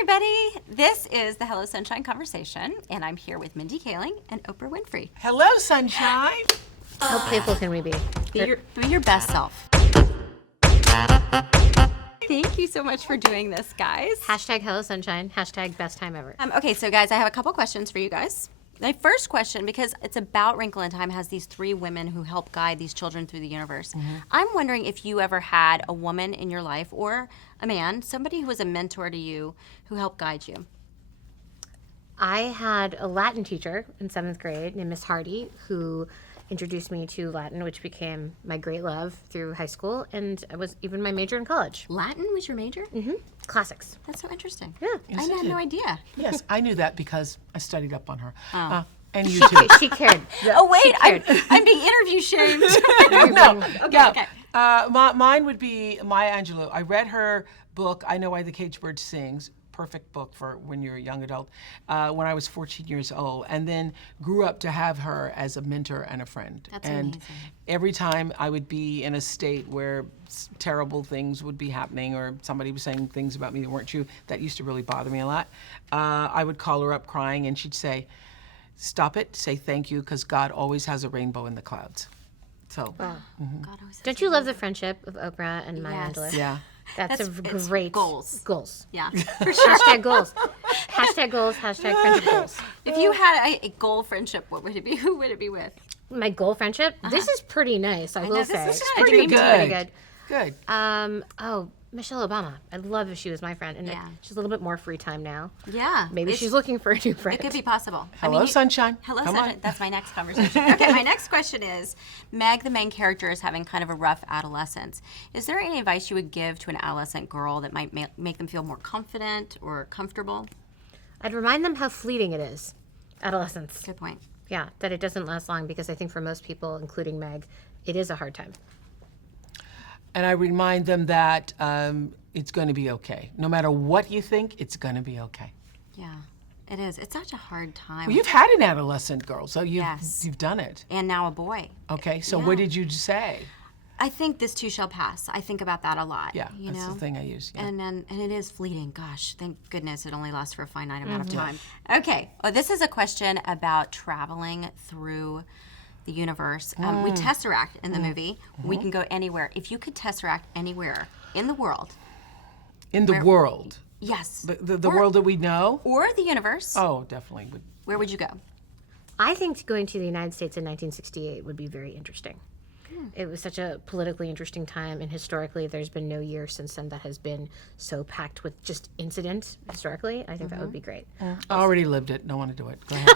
everybody. This is the Hello Sunshine Conversation, and I'm here with Mindy Kaling and Oprah Winfrey. Hello, Sunshine. How playful can we be? Be your best self. Thank you so much for doing this, guys. Hashtag Hello Sunshine. Hashtag best time ever. Okay, so guys, I have a couple questions for you guys. My first question, because it's about Wrinkle in Time, has these three women who help guide these children through the universe. I'm wondering if you ever had a woman in your life, or a man, somebody who was a mentor to you, who helped guide you. I had a Latin teacher in 7th grade named Miss Hardy who introduced me to Latin, which became my great love through high school, and it was even my major in college. Latin was your major? Mm-hmm. Classics. That's so interesting. Yeah. I had no idea. Yes, I knew that because I studied up on her. Oh. And you too. She cared. Oh wait, She cared. I'm being interview shamed. No. Okay. Mine would be Maya Angelou. I read her book, I Know Why the Caged Bird Sings. Perfect book for when you're a young adult, when I was 14 years old, and then grew up to have her as a mentor and a friend. That's and amazing. every time I would be in a state where terrible things would be happening or somebody was saying things about me that weren't true, that used to really bother me a lot, I would call her up crying and she'd say, stop it, say thank you, because God always has a rainbow in the clouds. So, God always has Don't you love the friendship of Oprah and Maya Yes. Angelou? yeah. That's it's great. goals. Goals. Yeah. Hashtag goals. Hashtag goals. Hashtag friendship goals. If you had a goal friendship, what would it be? Who would it be with? My goal friendship? This is pretty nice, I will this say. is I think pretty it's good. pretty good. Good. Michelle Obama. I'd love if she was my friend. And Yeah. she's a little bit more free time now. Yeah. Maybe she's looking for a new friend. It could be possible. Hello, Sunshine. Hello, Come Sunshine. on. That's my next conversation. Okay, my next question is, Meg, the main character, is having kind of a rough adolescence. Is there any advice you would give to an adolescent girl that might make them feel more confident or comfortable? I'd remind them how fleeting it is, adolescence. Good point. Yeah, that it doesn't last long because I think for most people, including Meg, it is a hard time. And I remind them that it's going to be okay. No matter what you think, it's going to be okay. Yeah, it is. It's such a hard time. Well, you've had an adolescent girl, so Yes. you've done it. And now a boy. Okay, so Yeah. what did you say? I think this too shall pass. I think about that a lot. Yeah, you that's know? the thing I use. Yeah. And it is fleeting. Gosh, thank goodness it only lasts for a finite amount of time. Okay, well, this is a question about traveling through the universe. We tesseract in the movie. We can go anywhere. If you could tesseract anywhere in the world, In the world, yes, the world that we know. or the universe, Oh, definitely would. where would you go? I think going to the United States in 1968 would be very interesting. It was such a politically interesting time, and historically, there's been no year since then that has been so packed with just incident historically. I think that would be great. I already lived it. Don't want to do it. Go ahead.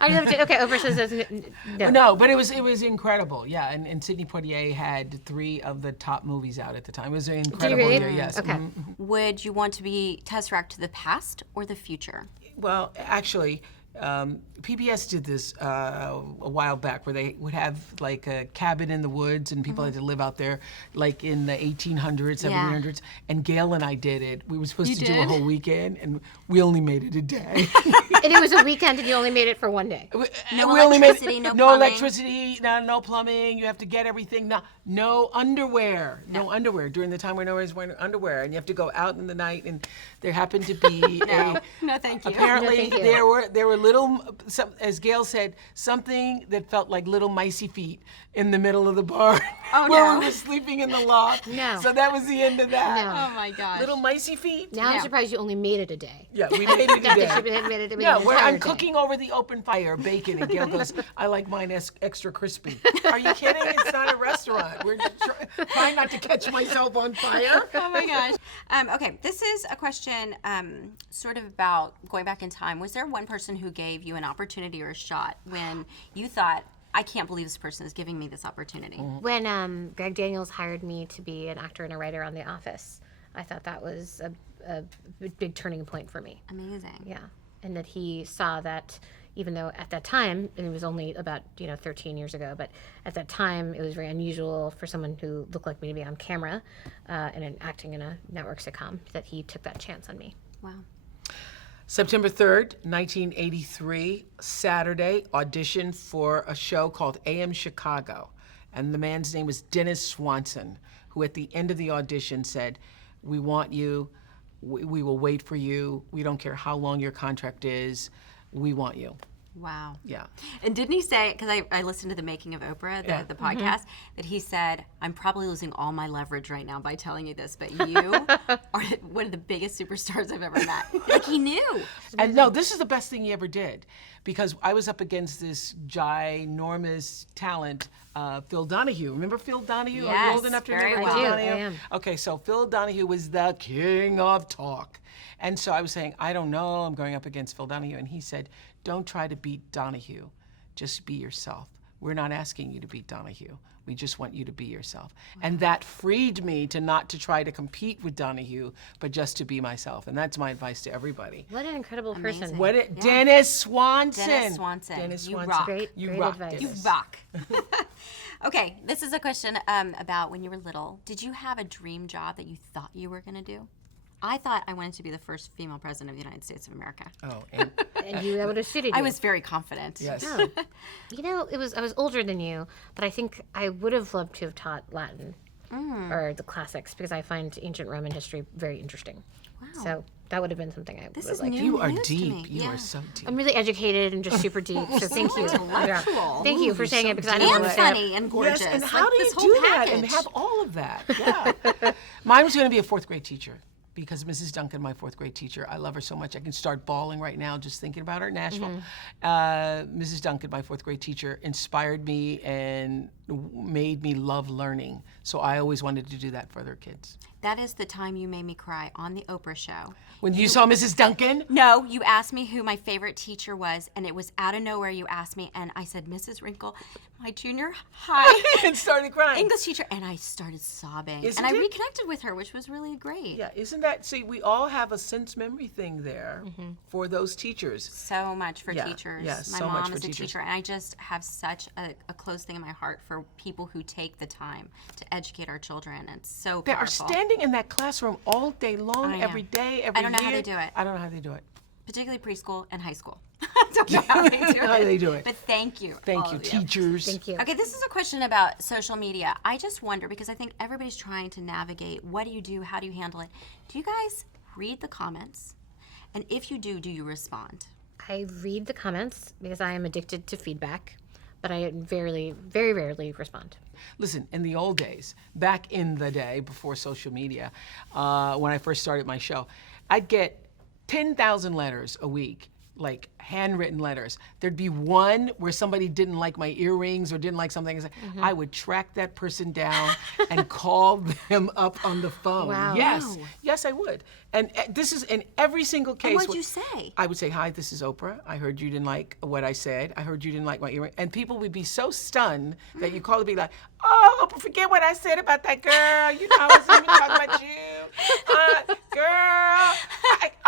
I know, okay, Oprah says no. No, but it was incredible. Yeah, and Sidney Poitier had 3 of the top movies out at the time. It was an incredible really? year. Yes. Okay. Would you want to be tesseract to the past or the future? Well, actually, PBS did this a while back where they would have like a cabin in the woods and people had to live out there like in the 1800s, 1700s. And Gail and I did it. We were supposed to do a did? whole weekend and we only made it a day. And it was a weekend, and you only made it for one day. No we only made electricity, no no plumbing. electricity, no plumbing. You have to get everything. No underwear. No underwear during the time when nobody's wearing underwear, and you have to go out in the night. And there happened to be No, thank you. apparently No, thank you. there were little, as Gail said, something that felt like little micey feet in the middle of the barn Oh, where no. we were sleeping in the loft. No. So that was the end of that. No. Oh my gosh. Little micey feet. Now I'm surprised you only made it a day. Yeah, we made it a day. Yeah, where I'm cooking over the open fire, bacon, and Gail goes, I like mine extra crispy. Are you kidding? It's not a restaurant. We're trying not to catch myself on fire. Oh my gosh. Okay, this is a question sort of about going back in time. Was there one person who gave you an opportunity or a shot when you thought, I can't believe this person is giving me this opportunity? When Greg Daniels hired me to be an actor and a writer on The Office, I thought that was a big turning point for me. Amazing. Yeah, and that he saw that even though at that time, and it was only about 13 years ago, but at that time it was very unusual for someone who looked like me to be on camera and acting in a network sitcom, that he took that chance on me. Wow. September 3rd, 1983, Saturday, auditioned for a show called AM Chicago. And the man's name was Dennis Swanson, who at the end of the audition said, "We want you. We will wait for you. We don't care how long your contract is. We want you. Wow. Yeah. And didn't he say, because I listened to the Making of Oprah, the podcast, that he said, I'm probably losing all my leverage right now by telling you this, but you are one of the biggest superstars I've ever met. Like, he knew. And no, this is the best thing he ever did, because I was up against this ginormous talent, Phil Donahue. Remember Phil Donahue? Are you Yes, old enough to very remember well. Phil I do, Donahue? I am. Okay, so Phil Donahue was the king of talk. And so I was saying, I don't know, I'm going up against Phil Donahue. And he said, don't try to beat Donahue, just be yourself. We're not asking you to beat Donahue. We just want you to be yourself. And that freed me to not to try to compete with Donahue, but just to be myself. And that's my advice to everybody. What an incredible person. Dennis Swanson. Dennis Swanson. Dennis You Swanson. rock. Great, You great rock, advice. You Dennis. rock. Okay, this is a question about when you were little. Did you have a dream job that you thought you were going to do? I thought I wanted to be the first female president of the United States of America. Oh, and And you would have suited you. I was very confident. yes. Oh. You know, I was older than you, but I think I would have loved to have taught Latin or the classics because I find ancient Roman history very interesting. Wow. So that would have been something I This would is like. new. You are news to deep. me. You Yeah. are so deep. I'm really educated and just super deep. So thank you. Intellectual. Thank you for saying it because I don't And understand. funny and gorgeous. Yes, and Like, how do you this whole do that and package. have all of that? Yeah. Mine was going to be a fourth grade teacher because Mrs. Duncan, my fourth grade teacher, I love her so much. I can start bawling right now just thinking about her, Nashville. Mrs. Duncan, my fourth grade teacher, inspired me and made me love learning. So I always wanted to do that for other kids. That is the time you made me cry on the Oprah show. When you saw Mrs. Duncan? No, you asked me who my favorite teacher was, and it was out of nowhere you asked me, and I said, Mrs. Wrinkle, my junior high And started crying. English teacher, and I started sobbing. Isn't and I it? reconnected with her, which was really great. Yeah, isn't that, see, we all have a sense memory thing there for those teachers. So much for Yeah, teachers. yes, My so much mom for is a teachers. teacher, and I just have such a close thing in my heart for people who take the time to educate our children. It's so They are powerful. standing in that classroom all day long, I know. every day, every I don't know how year. they do it. I don't know how they do it. Particularly preschool and high school. I don't know how they do it. How they do it. But thank you. Thank all you, of teachers. Thank you. Okay, this is a question about social media. I just wonder, because I think everybody's trying to navigate, what do you do, how do you handle it? Do you guys read the comments? And if you do you respond? I read the comments because I am addicted to feedback, but I very rarely respond. Listen, in the old days, back in the day before social media, when I first started my show, I'd get 10,000 letters a week, like handwritten letters. There'd be one where somebody didn't like my earrings or didn't like something. I would track that person down and call them up on the phone. Wow. Yes, yes, I would. And this is in every single case. what'd you say? I would say, hi, this is Oprah. I heard you didn't like what I said. I heard you didn't like my earring. And people would be so stunned that you call and be like, oh, Oprah, forget what I said about that girl. You know, I wasn't even talking about you. Girl.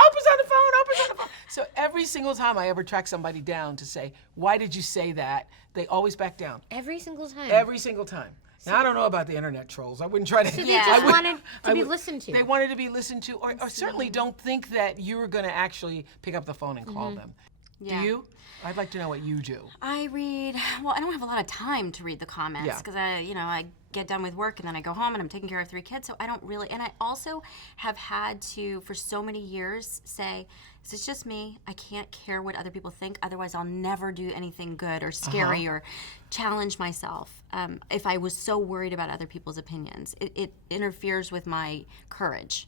Oprah's on the phone. So every single time I ever track somebody down to say, why did you say that? They always back down. Every single time. Every single time. Now, I don't know about the internet trolls. I wouldn't try to. They Yeah. just I would- wanted to be listened to. They wanted to be listened to, or certainly don't think that you were going to actually pick up the phone and call them. Yeah. Do you? I'd like to know what you do. I read, well, I don't have a lot of time to read the comments Yeah. because I get done with work and then I go home and I'm taking care of 3 kids. So I don't really, and I also have had to, for so many years, say, this is just me. I can't care what other people think. Otherwise, I'll never do anything good or scary or challenge myself. If I was so worried about other people's opinions, it interferes with my courage.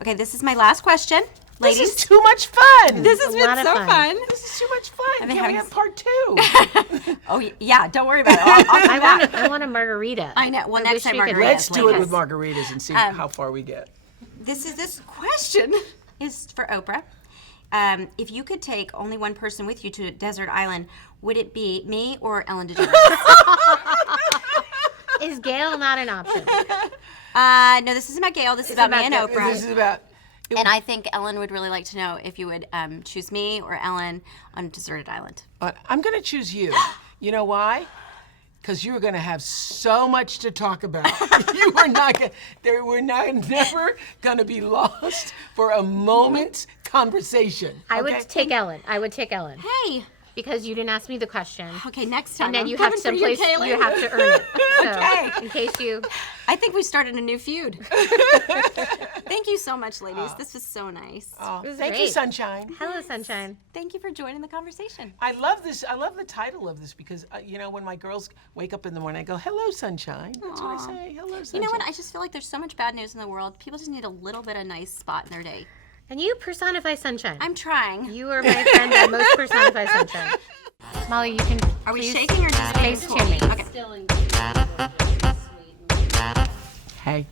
Okay, this is my last question. Ladies, This is too much fun. this has a been lot of so fun. fun. This is too much fun. I've been Can we having have part 2? Oh, yeah, don't worry about it. I'll come back. I want a margarita. I know. Well, I next wish time we could- margaritas. Let's do it Yes. with margaritas and see how far we get. This question is for Oprah. If you could take only one person with you to a desert island, would it be me or Ellen DeGeneres? Is Gail not an option? No, this is about Gail. This is about me about and Gail. Oprah. This is about. And I think Ellen would really like to know if you would choose me or Ellen on a deserted island. I'm going to choose you. You know why? Because you're going to have so much to talk about. You are not going. We're never going to be lost for a moment's conversation. I okay? would take Ellen. I would take Ellen. Hey, because you didn't ask me the question. Okay, next time. And then I'm you have coming some for place, Kaylee. you have to earn it. So, Okay. in case you... I think we started a new feud. Thank you so much, ladies. This was so nice. Oh, was thank you, great. Sunshine. Hello, Sunshine. Thank you for joining the conversation. I love this. I love the title of this because, you know, when my girls wake up in the morning, I go, hello, sunshine. That's what I say. Hello, sunshine. You know what? I just feel like there's so much bad news in the world. People just need a little bit of nice spot in their day. And you personify sunshine. I'm trying. You are my friend that most personify sunshine. Molly, you can. Are we please shaking or just face being to me? cool? Okay. Still engaged. Sweet. Hey.